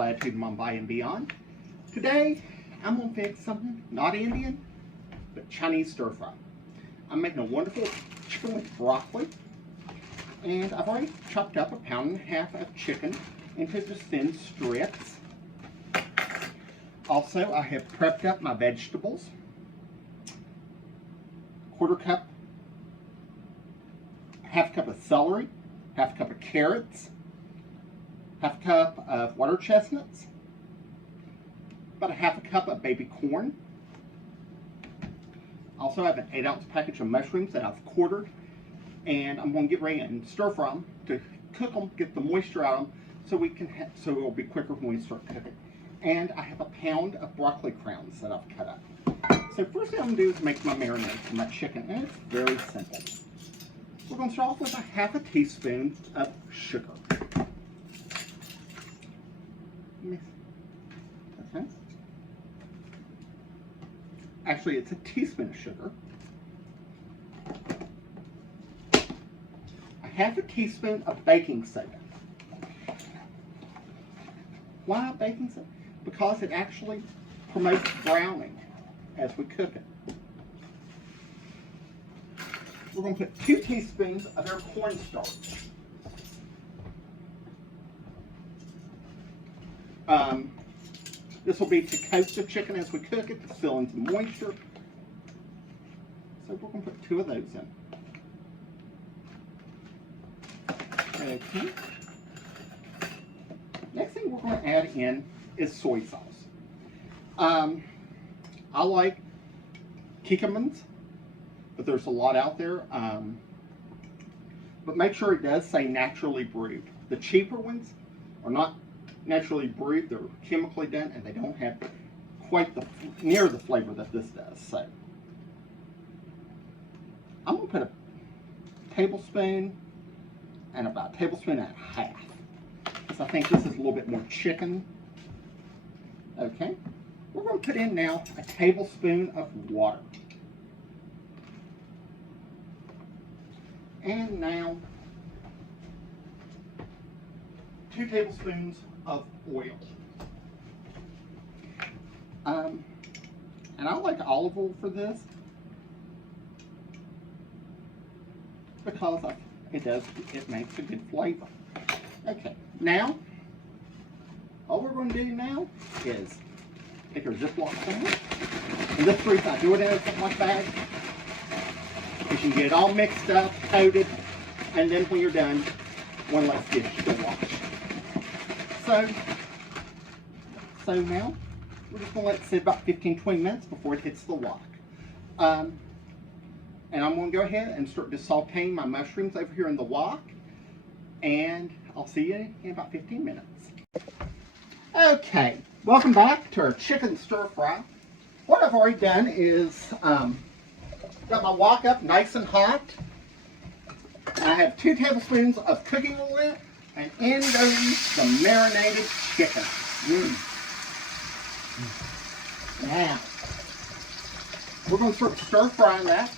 latitude in Mumbai and beyond. Today, I'm going to fix something not Indian, but Chinese stir fry. I'm making a wonderful chicken with broccoli, and I've already chopped up 1.5 pounds of chicken into just thin strips. Also, I have prepped up my vegetables. 1/4 cup, 1/2 cup of celery, 1/2 cup of carrots, 1/2 cup of water chestnuts, about 1/2 cup of baby corn. Also, I have an 8-ounce package of mushrooms that I've quartered, and I'm going to get ready and stir fry them to cook them, get the moisture out of them, so it'll be quicker when we start cooking. And I have 1 pound of broccoli crowns that I've cut up. So first thing I'm going to do is make my marinade for my chicken, and it's very simple. We're going to start off with 1/2 teaspoon of sugar. Okay. Actually, it's a teaspoon of sugar. 1/2 teaspoon of baking soda. Why baking soda? Because it actually promotes browning as we cook it. We're going to put 2 teaspoons of our cornstarch. This will be to coat the chicken as we cook it, to fill in some moisture. So we're going to put 2 of those in. Okay. Next thing we're going to add in is soy sauce. I like Kikkoman's, but there's a lot out there. But make sure it does say naturally brewed. The cheaper ones are not naturally brewed, they're chemically done, and they don't have quite near the flavor that this does. So I'm going to put a tablespoon and about 1.5 tablespoons, because I think this is a little bit more chicken. Okay, we're going to put in now 1 tablespoon of water. And now 2 tablespoons of oil. And I like olive oil for this because it makes a good flavor. Okay, now all we're going to do now is take our Ziploc bag. And this reason I do it in a Ziploc bag, because you can get it all mixed up, coated, and then when you're done, one less dish to wash. So now we're just going to let it sit about 15-20 minutes before it hits the wok. And I'm going to go ahead and start just sauteing my mushrooms over here in the wok. And I'll see you in about 15 minutes. Okay, welcome back to our chicken stir fry. What I've already done is got my wok up nice and hot. I have 2 tablespoons of cooking oil, and in goes the marinated chicken. Now, we're going to start stir frying that.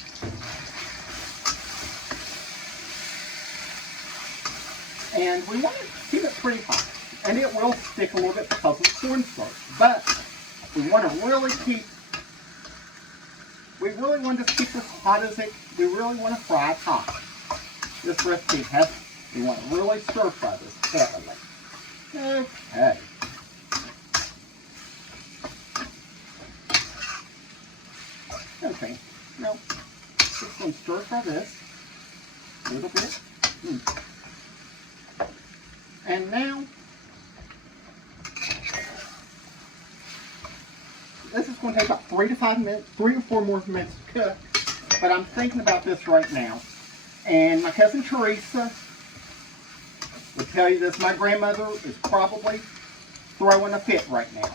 And we want to keep it pretty hot. And it will stick a little bit because of the cornstarch. But we want to really want to keep this hot as we really want to fry it hot. This recipe we want to really stir fry this heavily. Okay. Okay, now just going to stir fry this a little bit. And now, this is going to take about 3 to 5 minutes, 3 or 4 more minutes to cook. But I'm thinking about this right now. And my cousin Teresa would tell you this. My grandmother is probably throwing a fit right now.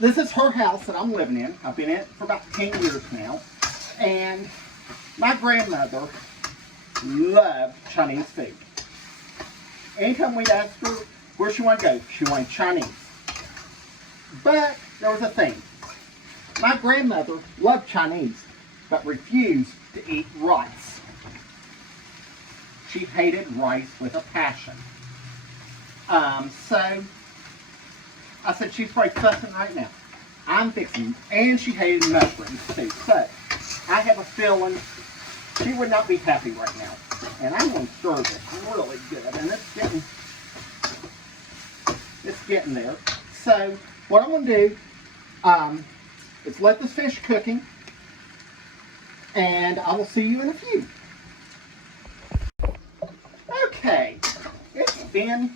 This is her house that I'm living in. I've been in it for about 10 years now. And my grandmother loved Chinese food. Anytime we'd ask her where she wanted to go, she wanted Chinese. But there was a thing. My grandmother loved Chinese, but refused to eat rice. She hated rice with a passion. So I said she's probably fussing right now. I'm fixing, and she hated mushrooms too. So I have a feeling she would not be happy right now. And I'm going to stir this really good, and it's getting there. So what I'm going to do is let this finish cooking, and I will see you in a few. Okay, it's been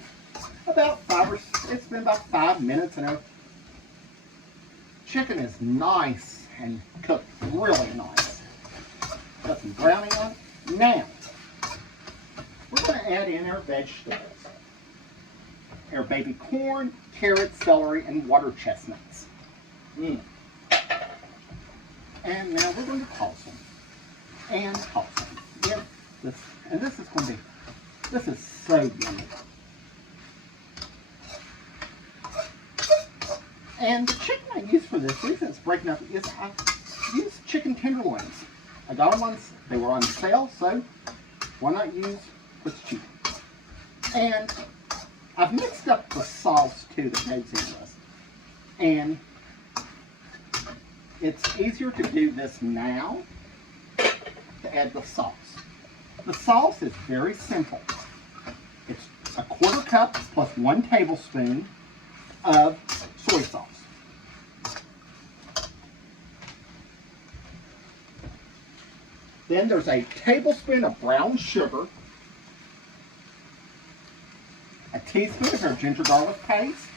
about 5 minutes, and our chicken is nice and cooked really nice. Got some browning on it. Now, we're going to add in our vegetables. Our baby corn, carrots, celery, and water chestnuts. And now we're going to toss them. And toss them. Yep. This is so yummy. And the chicken I use for this, reason it's breaking up, is I use chicken tenderloins. I got them they were on sale, so why not use what's cheap? And I've mixed up the sauce too that goes in this. And it's easier to do this now to add the sauce. The sauce is very simple. It's a 1/4 cup plus 1 tablespoon of soy sauce. Then there's a tablespoon of brown sugar, a teaspoon of our ginger garlic paste,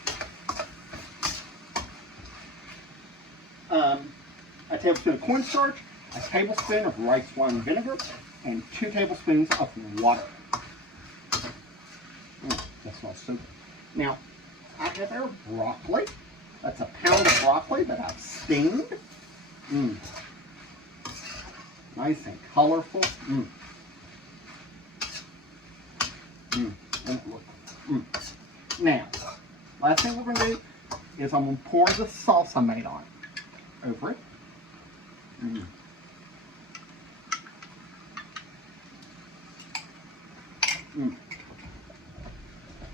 a tablespoon of cornstarch, a tablespoon of rice wine vinegar, and 2 tablespoons of water. That smells so good. Now, I have our broccoli. That's a pound of broccoli that I've steamed. Nice and colorful. Now, last thing we're going to do is I'm going to pour the sauce I made on over it.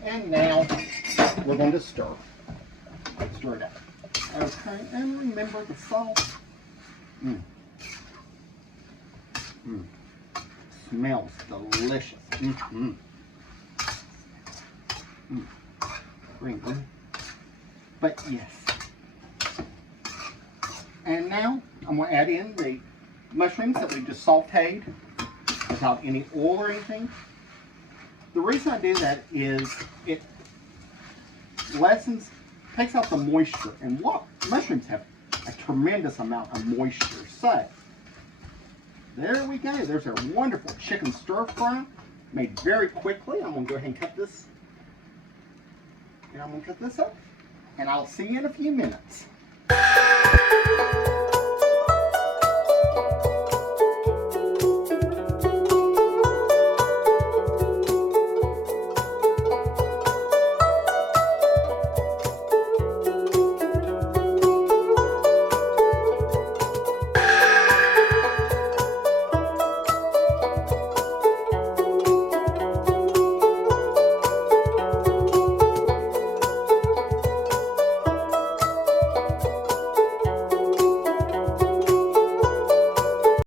And now we're going to stir it up. Okay, and remember the salt. Smells delicious. Green. But yes. And now I'm going to add in the mushrooms that we just sauteed without any oil or anything. The reason I do that is it takes out the moisture, and mushrooms have a tremendous amount of moisture. So there we go. There's our wonderful chicken stir fry made very quickly. I'm going to go ahead and cut this. And I'm going to cut this up, and I'll see you in a few minutes.